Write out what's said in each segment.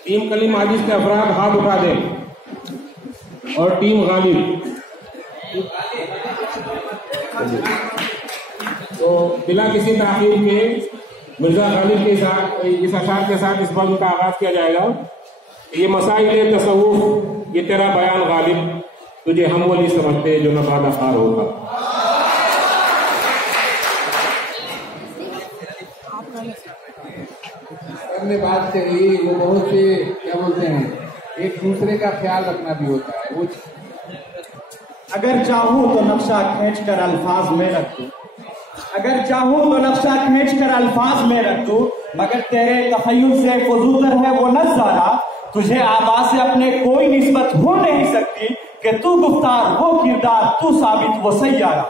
Team Kaleem आजिज के अफराद हाथ उठा दें और टीम गालिब। तो बिना किसी ताखीर के मिर्जा गालिब के साथ इस अशार के साथ इस बल्ब का आगाज किया जाएगा। ये मसाइल तसव्वुफ, ये तेरा बयान गालिब, तुझे हम वली समझते जो नफादा खार होगा। हमने बात कही वो बहुत से क्या बोलते हैं, एक दूसरे का ख्याल रखना भी होता है। वो अगर चाहूं तो नक्शा खींच कर अल्फाज में रख दूं, अगर चाहूं तो नक्शा खींच कर अल्फाज में रख दूं, मगर तेरे तखय्युल से फजूतर है वो नज़ारा, तुझे आवाज से अपने कोई निस्बत हो नहीं सकती कि तू गुफ्तार वो किरदार, तू साबित वो सैयारा।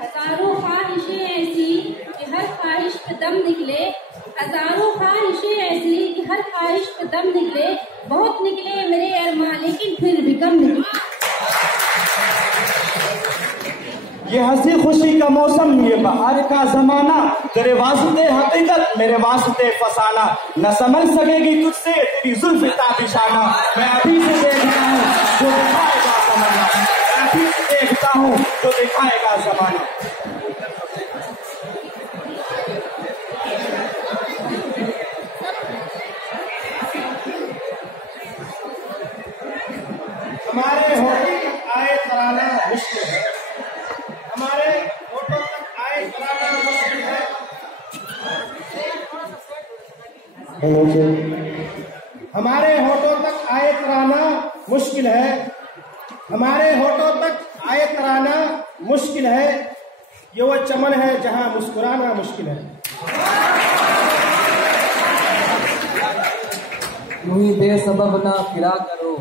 हजारों ख्वाहिशें ऐसी कि हर ख्वाहिश पे दम निकले, हजारों ख्वाहिशें ऐसी कि हर ख्वाहिश पे दम निकले, बहुत निकले मेरे अरमान लेकिन फिर भी कम निकले। ये हंसी खुशी का मौसम, ये बहार का जमाना, तेरे वास्ते हकीकत मेरे वास्ते फसाना, न समझ सकेगी तुझसे तेरी जुल्फ ताबिशाना। मैं अभी से देखता हूँ जो दिखाएगा जमाना, मैं अभी से देखता हूँ जो दिखाएगा जमाना। हमारे होठों तक आए तराना मुश्किल है, हमारे होठों तक आए तराना मुश्किल है। हमारे होठों तक आए तराना मुश्किल है, हमारे होठों तक आए तराना मुश्किल है। ये वो चमन है जहां मुस्कुराना मुश्किल है। यूं ही बेसबब ना फिरा करो,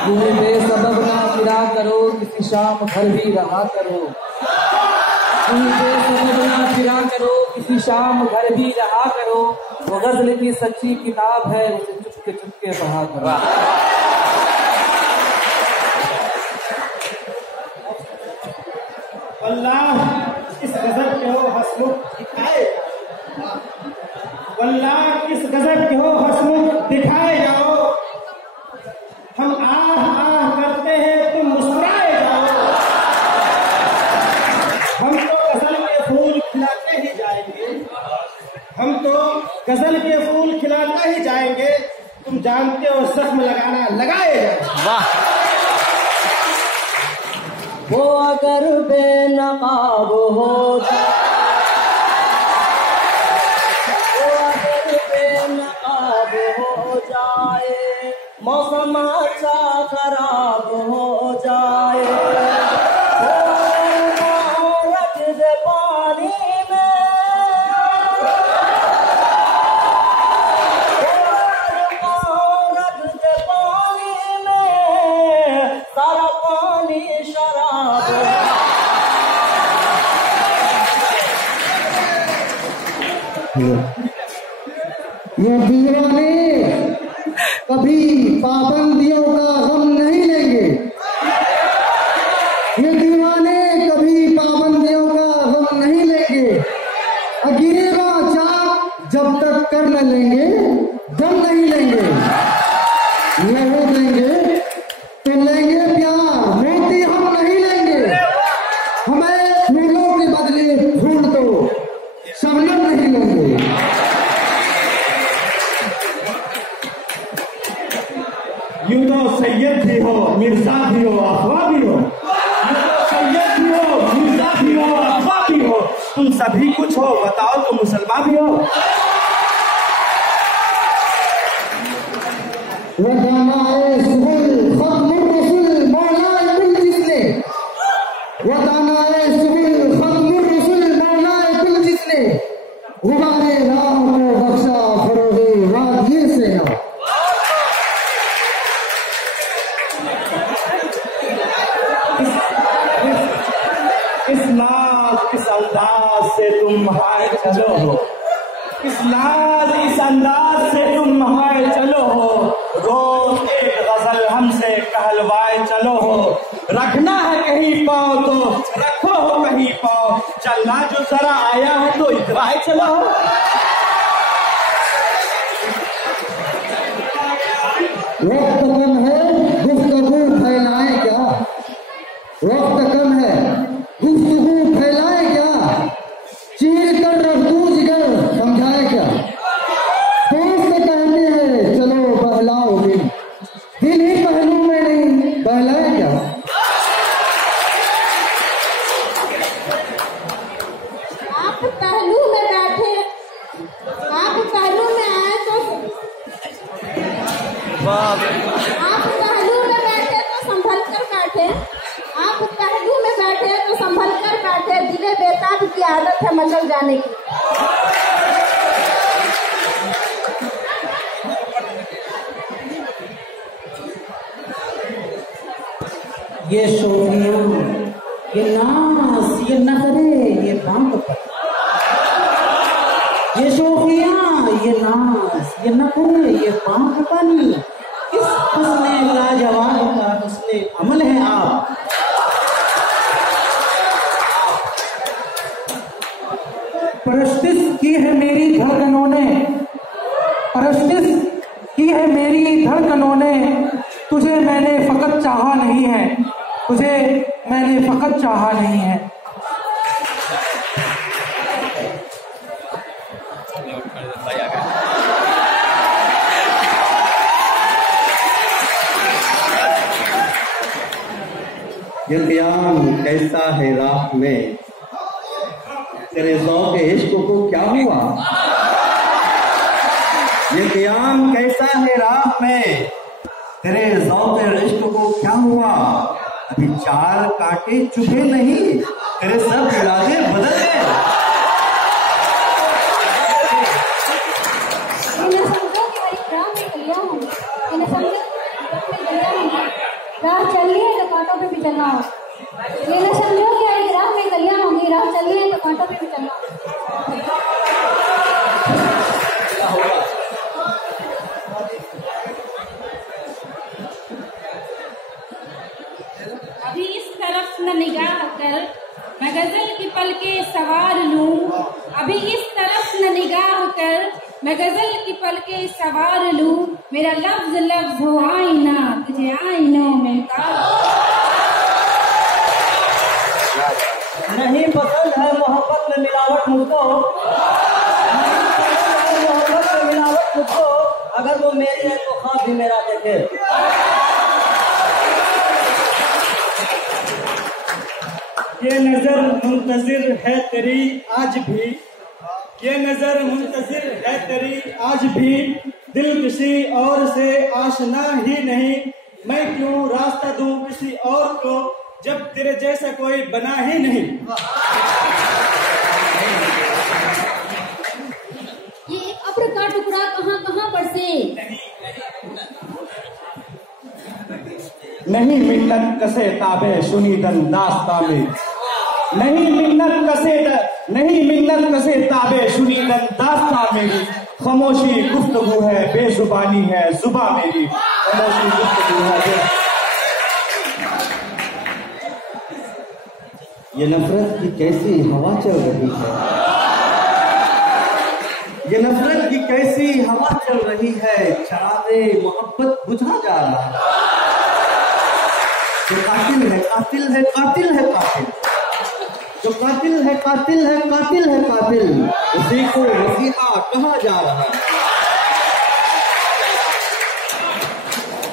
यूं ही बेसबब ना फिरा करो, किसी शाम घर भी रहा करो। यूं ही बेसबब ना फिरा करो, किसी शाम घर भी रहा करो। वो गजल की सच्ची किताब है, उसे चुपके चुपके पढ़ा करो। वल्लाह इस गजब के हो हसमुख दिखाए, वल्लाह इस गजब के हो हसमुख दिखाए जाओ। हम आह आह करते हैं तुम मुस्कुराए जाओ। हम तो गजल के फूल खिलाते ही जाएंगे, हम तो गजल के फूल खिलाते ही जाएंगे। तुम जानते हो जख्म लगाना लगाए जाओ। वाह। वो अगर बेनकाब हो जाए, वो अगर बेनकाब हो जाए, मौसम अच्छा खराब हो जाए, रख दे पानी में, रख दे पानी में, सारा पानी शराब। ये दीवाने कभी पाबंदियों का गम नहीं लेंगे, ये दीवाने कभी पाबंदियों का गम नहीं लेंगे। गिरेगा चाक जब तक कर न लेंगे, दम नहीं लेंगे। लहू देंगे तो लेंगे प्यार, मोती हम नहीं लेंगे। हमें फूलों के बदले फूल दो, शबनम नहीं लेंगे। यूं तो सैयद भी हो, मिर्जा भी हो, अफवा भी हो, यूं तो सैयद भी हो, मिर्जा भी हो, अफवा भी हो, तुम सभी कुछ हो, बताओ तुम मुसलमान भी हो। वो दानाए सुबुल खत्मुर रसूल मौलाए कुल जिसने, वो दानाए सुबुल खत्मुर रसूल मौलाए कुल जिसने, गुबारे राह को बख्शा फरोगे वादिये से ना। इस नाज इस अंदाज से तुम हाय चलो हो, इस नाज इस अंदाज से तुम हमारे चलो हो, रोज एक गजल हमसे कहलवाए चलो हो। रखना है कहीं पाँव तो रखो हो कहीं पाँव, चलना जो जरा आया है तो इतराए चलो हो। वक्त कम है गुफ्तगू फैलाएं क्या, वक्त कम है गुफ्तगू फैलाएं क्या, चीर कर रख दूं जिगर समझाए क्या। दोस्त कहते हैं चलो बहलाओ दिल ही पहलू में नहीं बहलाए क्या। आप पहलू में बैठे, आप पहलू में आए तो आप पहलू में बैठे तो संभल कर बैठे, आप पहलू में बैठे तो संभल कर बैठे। दिले बेताब की आदत है मचल जाने की। ये शोखियां, ये नाज, ये नखरे, ये बांट, ये शोखियां, ये नाज, ये नखरे, ये बांट पानी, किस हुस्ने लाजवाब का हुस्ने अमल है आप। परस्तिश की है मेरी धड़कनों ने, परस्तिश की है मेरी धड़कनों ने, तुझे मैंने फकत चाहा नहीं है, तुझे मैंने फकत चाहा नहीं है। ये क़याम कैसा है राह में, तेरे ज़ौक़ इश्क़ को क्या हुआ। ये क़याम कैसा है राह में, तेरे ज़ौक़ इश्क़ को क्या हुआ। अभी चार कांटे चुभे नहीं, तेरे सब इरादे बदल गए। राह चलिए तो कांटों पे भी चलना हो। ये न समझो कि राह में गलियां होंगी, राह चलिए तो कांटों पे भी चलना हो। अभी इस तरफ न निगाह कर मैं गजल की पलके सवार लूं, अभी इस तरफ न निगाह कर मैं गजल की पलके सवार लूं। मेरा लफ्ज लफ्ज हो आईना, तुझे आईनों में नहीं पसंद है मोहब्बत में मिलावट मुझको, मोहब्बत में मिलावट मुझको, अगर वो मेरी है तो ख्वाब भी मेरा देखे। ये नजर मुंतजिर है तेरी आज भी, ये नजर मुंतजिर है तेरी आज भी, दिल किसी और से आशना ही नहीं। मैं क्यों रास्ता दूं किसी और को, जब तेरे जैसा कोई बना ही नहीं। ये एक अब्र का टुकड़ा कहाँ कहाँ बरसे। नहीं मिन्नत कसे ताबे सुनीदन दास्ता में, नहीं मिन्नत कसे ताबे सुनीदन दास्ता मेरी। खामोशी गुफ्तगू है बेजुबानी है जुबा मेरी, खामोशी गुफ्तगू है। ये नफरत की कैसी हवा चल रही है, ये नफरत की कैसी हवा चल रही है, चरागे मोहब्बत बुझा जा रहा है। जो कातिल है कातिल है कातिल है कातिल, जो कातिल है कातिल है कातिल है कातिल, उसी को मसीहा कहा जा रहा है।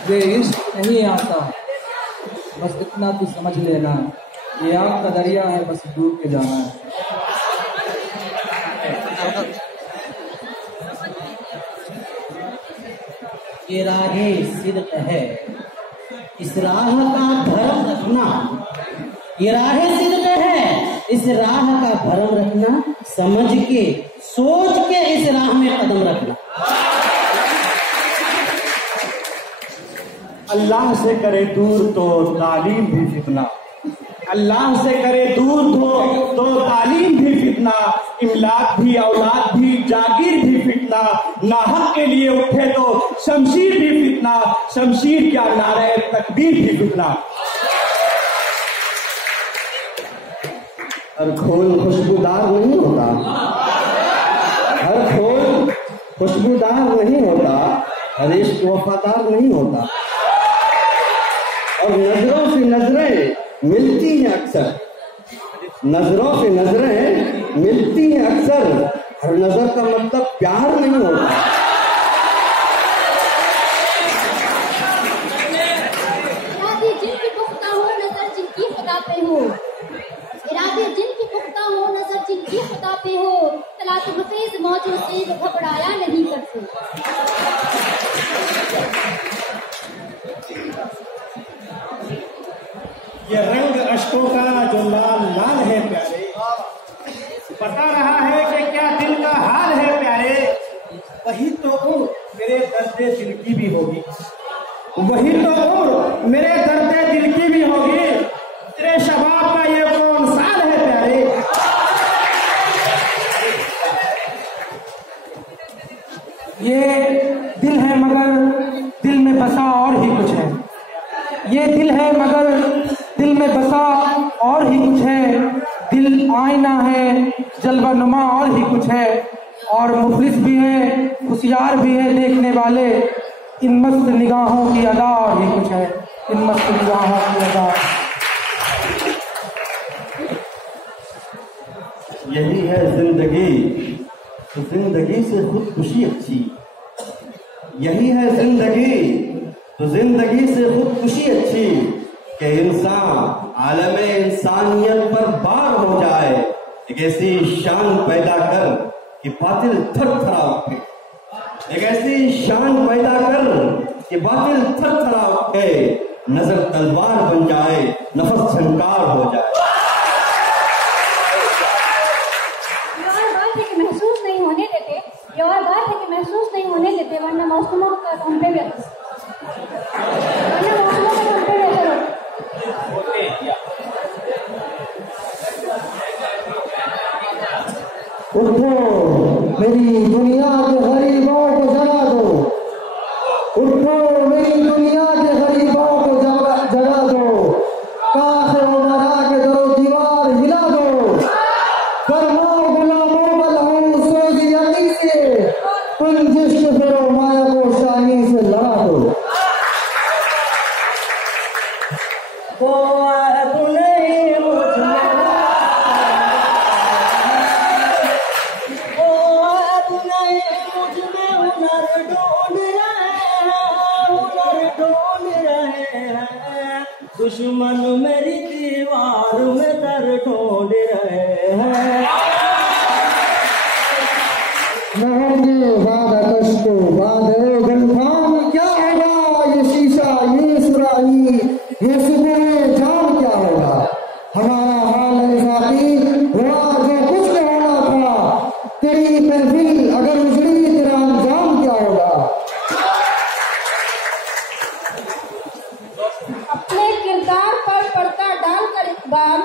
ये इश्क नहीं आता, बस इतना तू समझ लेना, ये आग का दरिया है, बस डूब के जाना है। ये राहे सिद्क है, इस राह का भरम रखना, ये राह सिद्क है, इस राह का भरम रखना, समझ के सोच के इस राह में कदम रखना। अल्लाह से करे दूर तो तालीम भी फितना, अल्लाह से करे दूर तो तालीम भी फितना, इमलाक भी, औलाद भी, जागीर भी फितना, नाहक के लिए उठे तो शमशीर भी फितना, शमशीर क्या नारे तकबीर भी फितना। हर खून खुशबूदार नहीं होता, हर खून खुशबूदार नहीं होता, हर इश्क वफादार नहीं होता। और नजरों से नजरें मिलती हैं अक्सर, नजरों से नजरें मिलती हैं अक्सर, हर नजर का मतलब प्यार नहीं होता। इरादे जिनकी पुख्ता हो, नजर जिनकी खुदा पे हो, इरादे जिनकी पुख्ता हो, नजर जिनकी खुदा पे हो, तलात हफीज मौजूद से घबराया नहीं करते। ये रंग अश्कों का जो लाल लाल है प्यारे, बता रहा है कि क्या दिल का हाल है प्यारे। वही तो उम्र मेरे दर्द दिल की भी होगी, वही तो उम्र मेरे दर्द दिल की भी होगी, तेरे शबाब का ये कौन साल है प्यारे। ये दिल है मगर दिल में बसा और ही कुछ है, ये दिल है मगर दिल में बसा और ही कुछ है, दिल आईना है जलवा नुमा और ही कुछ है, और मुफलिस भी है होशियार भी है देखने वाले, इन मस्त निगाहों की अदा और ही कुछ है, इन मस्त निगाहों की अदा। यही है जिंदगी तो जिंदगी से खुदकुशी अच्छी, यही है जिंदगी तो जिंदगी से खुदकुशी अच्छी, कि इंसान आलमे इंसानियत पर बार हो जाए, एक ऐसी शान पैदा कर कि बातिल थर थरा उठे, एक ऐसी शान पैदा कर कि बातिल थर थरा उठे, नजर तलवार बन जाए, नफस झंकार हो जाए। महसूस नहीं होने देते, ये और बात है कि महसूस नहीं होने देते, वरना मौसमों का हम पे भी असर उठो मेरी दुनिया के गरीबों को जगा दो, उठो मेरी दुनिया के गरीबों को जगा दो, काहे उमरा के दरो दीवार हिला दो, फरमाओ गुलामों का लहू सोजी अली से, तुम जिश्क फिरो माया को शाही से लड़ा दो। दुश्मन मेरी दीवार में दर ढूंढ रहे हैं, नहंगे वादा कश को बांधे गलफाम, क्या होगा ये शीशा ये सुराही ये सुबह जाम क्या होगा, हमारा हाल है साथी हुआ जो कुछ न होना था, तेरी महफिल अगर उजड़ी तेरा अंजाम क्या होगा। अपने किरदार पर पर्दा डालकर इकबाल,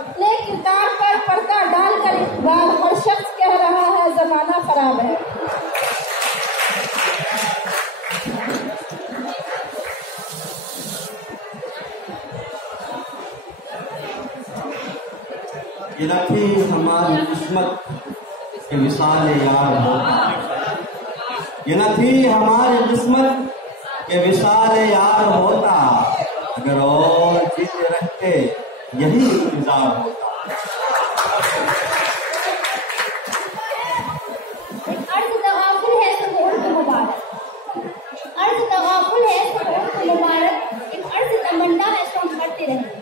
अपने किरदार पर पर्दा डालकर इकबाल, हर शख्स कह रहा है जमाना खराब है। ये न थी हमारी किस्मत के विशाल यार होता, ये न थी हमारी किस्मत के विशाल यार होता, अगर और जीते रहते यही इंतजार होता। अर्ज तगाफुल है सब उर्द मुबारक, अर्ज तगाफुल है सब उर्द मुबारक, एक अर्ज तमन्ना है सो हम करते रहेंगे।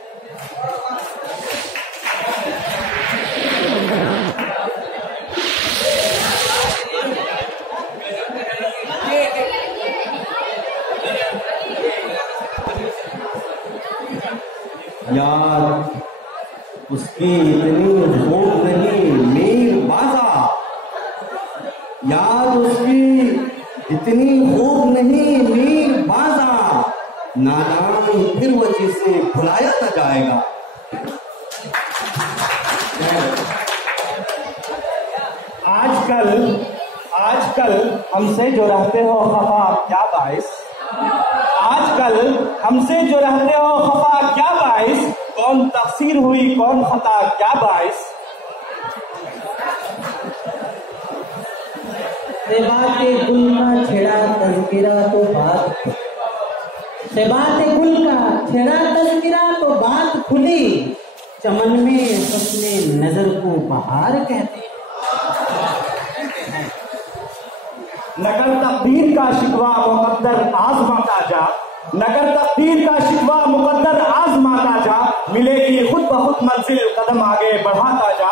यार उसकी इतनी झोंक नहीं मीर बाजा, यार उसकी इतनी खूब नहीं मीर बाजा, नादान फिर वजह से भुलाया न जाएगा, आजकल हमसे जो रहते हो खफा क्या बाइस, आजकल हमसे जो रहते हो खफा क्या बाइस, कौन तकसीर हुई कौन खता क्या बाइस। बाते गुल का छेड़ा तज़किरा तो बात, से बाते गुल का छेड़ा तज़किरा तो बात खुली, चमन में अपने नजर को बहार कहते। नगर तकदीर का शिकवा मुकद्दर आजमाता जा, नगर तकदीर का शिकवा मुकद्दर आजमाता जा, मिलेगी खुद ब खुद मंजिल कदम आगे बढ़ाता जा।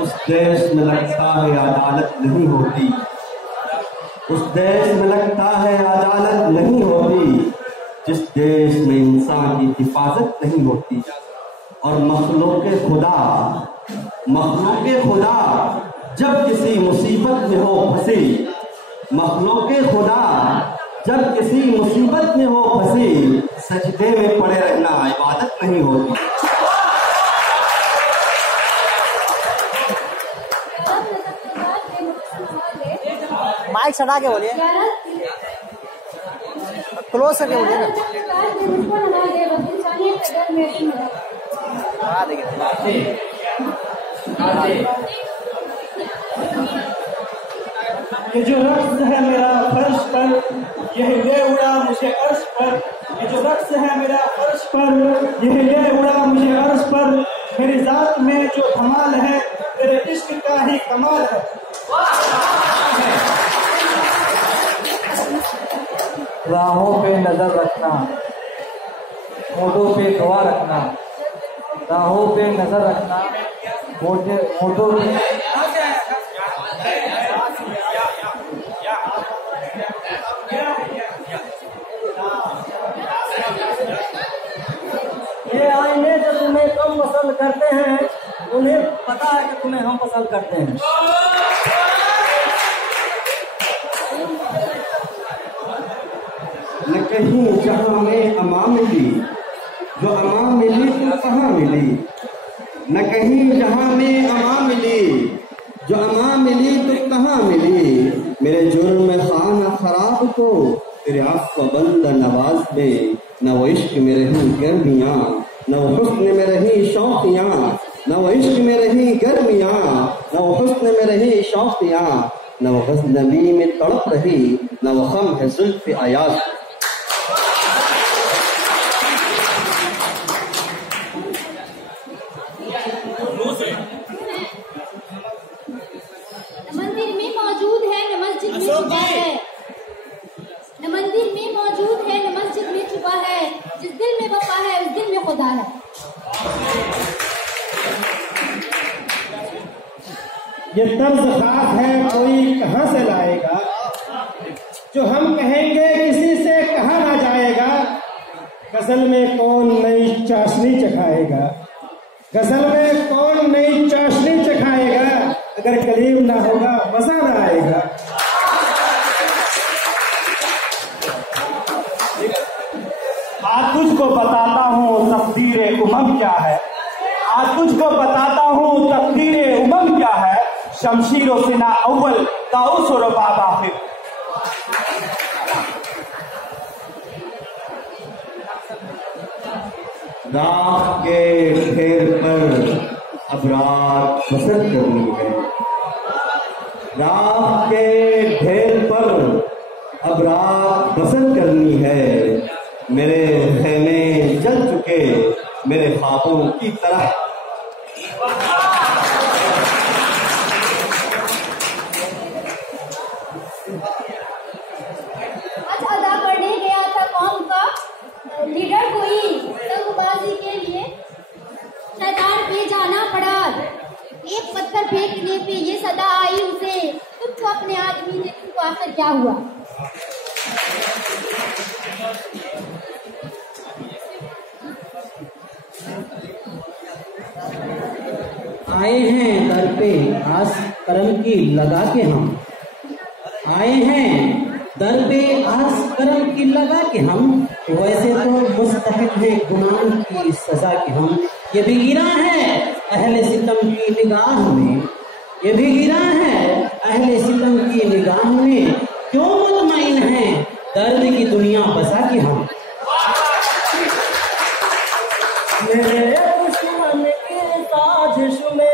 उस देश में लगता है अदालत नहीं होती, उस देश में लगता है अदालत नहीं होती, जिस देश में इंसान की हिफाजत नहीं होती। और मखलूक़े खुदा जब किसी मुसीबत में हो फंसी, मखलूक़े खुदा जब किसी मुसीबत में हो फंसी, सजदे में पड़े रहना इबादत नहीं होती। माइक सटा के बोलिए, क्लोज करके बोलिए ना। ये जो रक्स है मेरा फर्श पर, यह ले उड़ा मुझे अर्श पर, ये जो रक्स है मेरा फर्श पर, यह ले उड़ा मुझे अर्श पर, मेरी जात में जो कमाल है तेरे इश्क का ही कमाल है। राहों पे नजर रखना, होठों पे दुआ रखना, राहों पे नजर रखना, होठों पे। ये आईने जो तुम्हें कम पसंद करते हैं, उन्हें पता है कि तुम्हें हम पसंद करते हैं। न कहीं जहां में अमा मिली, जो अमा मिली तो कहाँ मिली, न कहीं जहां में अमा मिली, जो अमा मिली तो कहाँ मिली। मेरे जुर्म खाना खराब को तेरे आफ़ बंद नवाज में, न वो इश्क में रही गर्मियाँ, न वो हुस्न में रही शौकियाँ, न वो इश्क में रही गर्मियाँ, न वो हुस्न में रही शौकियाँ, न वो गज़नबी में तड़प रही, न वो खम है जुल्फ़ अयाज़। मंदिर में मौजूद है न मस्जिद में छुपा है, न मंदिर में मौजूद है न मस्जिद में छुपा है, जिस दिल में वफा है उस दिल में खुदा है। ये तर्ज खास है कोई कहाँ से लाएगा, जो हम कहेंगे किसी से कहा ना जाएगा। गजल में कौन नई चाशनी चखाएगा, गजल में कौन नई चाशनी चखाएगा, अगर कलीम ना होगा मजा ना आएगा। आज तुझको बताता हूँ तकदीरे उमम क्या है, आज तुझको बताता हूँ तकदीरे उमम क्या है। शमशीर व सिना अव्वल ताउस और बाब आखिर। राख के ढेर पर अब रात बसर करनी है, राख के ढेर पर अब रात बसर करनी है। मेरे खेमे जल चुके मेरे ख्वाबों की तरह। आज अदा करने गया था कौम का लीडर कोई संगबाजी के लिए, शैतान पे जाना पड़ा। एक पत्थर फेंकने पे ये सदा आई उसे, तुमको अपने आदमी ने तुमको आखिर क्या हुआ। आए हैं दर पे आस करम की लगा के हम, आए हैं दर पे आस करम की लगा कि हम वैसे तो मुस्तहिक है गुनाह की सजा की हम। ये भी गिरा है अहले सितम की निगाह में, ये भी गिरा है अहले सितम की निगाह में। क्यों मुतमईन है दर्द की दुनिया बसा कि हम। मेरे दुश्मन की साजिश में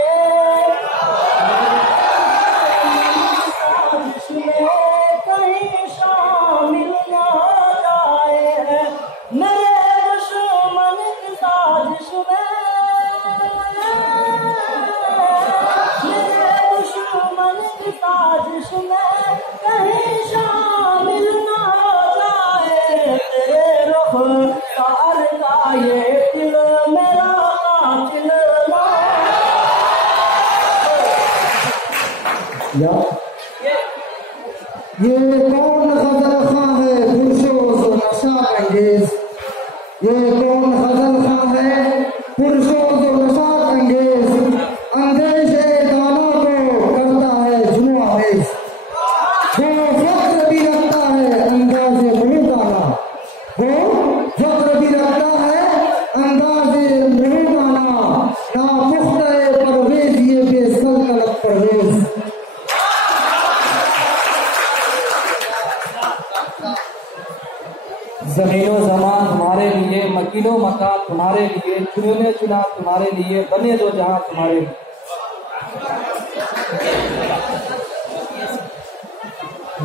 कहीं शामिल ना जाए, मेरे दुश्मन की साजिश में, मेरे दुश्मन की साजिश में कहीं शामिल ना जाए। तेरे रुख सार का ये दिल मेरा कातिल ना। ये कौन गजल खां है पुरशोज नशा अंगेज, ये कौन गजल खां है पुरशोज नशा अंगेज, अंदेशे दाना को करता है जुनून आमेज, वो फख्र भी रखता है अंदाज़े मुहदाना, वो फख्र भी रखता है अंदाज़े मुहदाना, ना पुख्ता परवेज ये बेसल्तनत परवेज। जमीनो जमान तुम्हारे लिए, मकीनो मकान तुम्हारे लिए, चुने चुना तुम्हारे लिए, बने दो जहां तुम्हारे लिए।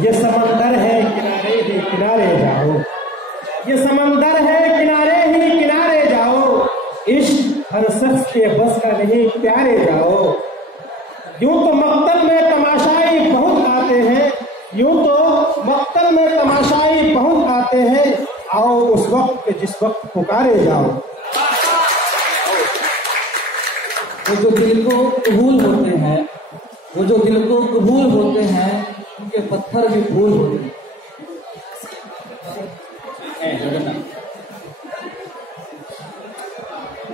ये समंदर है किनारे ही किनारे जाओ, ये समंदर है किनारे ही किनारे जाओ, इश्क हर शख्स के बस का नहीं प्यारे जाओ। यूं तो मक्तल में तमाशाई बहुत आते हैं, यूं तो मक्तल में तमाशाई बहुत आते हैं, आओ उस वक्त जिस वक्त पुकारे जाओ। वो जो दिल को कबूल होते हैं, वो जो दिल को कबूल होते हैं, उनके पत्थर भी फूल होते हैं।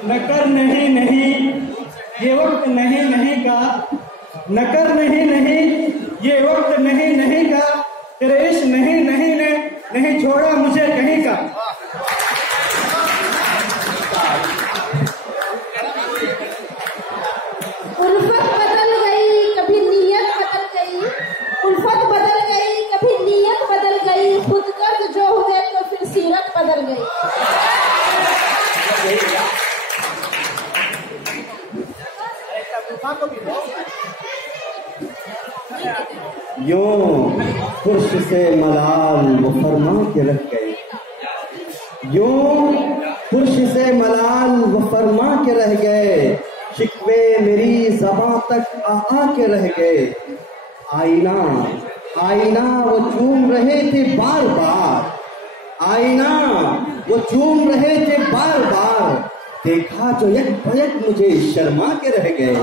नकर नहीं नहीं ये वक्त नहीं नहीं का, नकर नहीं नहीं ये वक्त नहीं नहीं का, तेरे इश्क नहीं नहीं ने नहीं छोड़ा मुझे कहीं का। उल्फत बदल गई कभी नीयत बदल गई, उल्फत बदल गई कभी नीयत बदल गई, खुदगर्ज जो हुए तो फिर सीरत बदल गई। यूं फुर्श से मलाल वो फरमा के रख गए, यूं फुर्श से मलाल वो फरमा के रह गए, शिकवे मेरी ज़बां तक आ के रह गए। आईना आईना वो चूम रहे थे बार बार, आईना वो चूम रहे थे बार बार, देखा जो एक मुझे शर्मा के रह गए।